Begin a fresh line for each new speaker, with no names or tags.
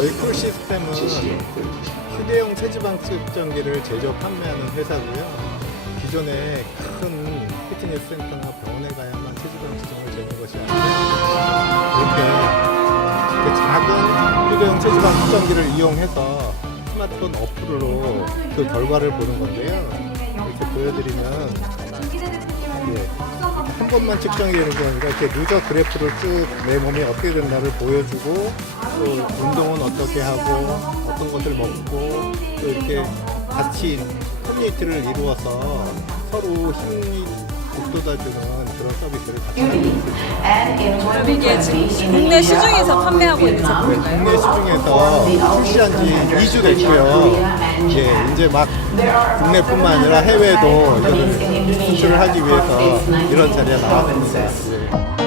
저희 쿨 시스템은 휴대용 체지방 측정기를 제조 판매하는 회사고요. 기존에 큰 피트니스 센터나 병원에 가야만 체지방 측정을 되는 것이 아니라 이렇게 그 작은 휴대용 체지방 측정기를 이용해서 스마트폰 어플로 그 결과를 보는 건데요. 이렇게 보여드리면 예, 한 번만 측정이 되는 게 아니라 이렇게 누적 그래프를 쭉 내 몸이 어떻게 된다를 보여주고 또 운동은 어떻게 하고 어떤 것을 먹고 또 이렇게 같이 커뮤니티를 이루어서 서로 힘이 북돋아주는 그런 서비스를 같이 하고 있습니다.
이게 지금 국내 시중에서 판매하고 있는 제품인가요?
국내 시중에서 출시한 지 2주 됐고요. 예, 이제 막 국내뿐만 아니라 해외에도 이거를 위해서 이런 자리에 나왔습니다. 예.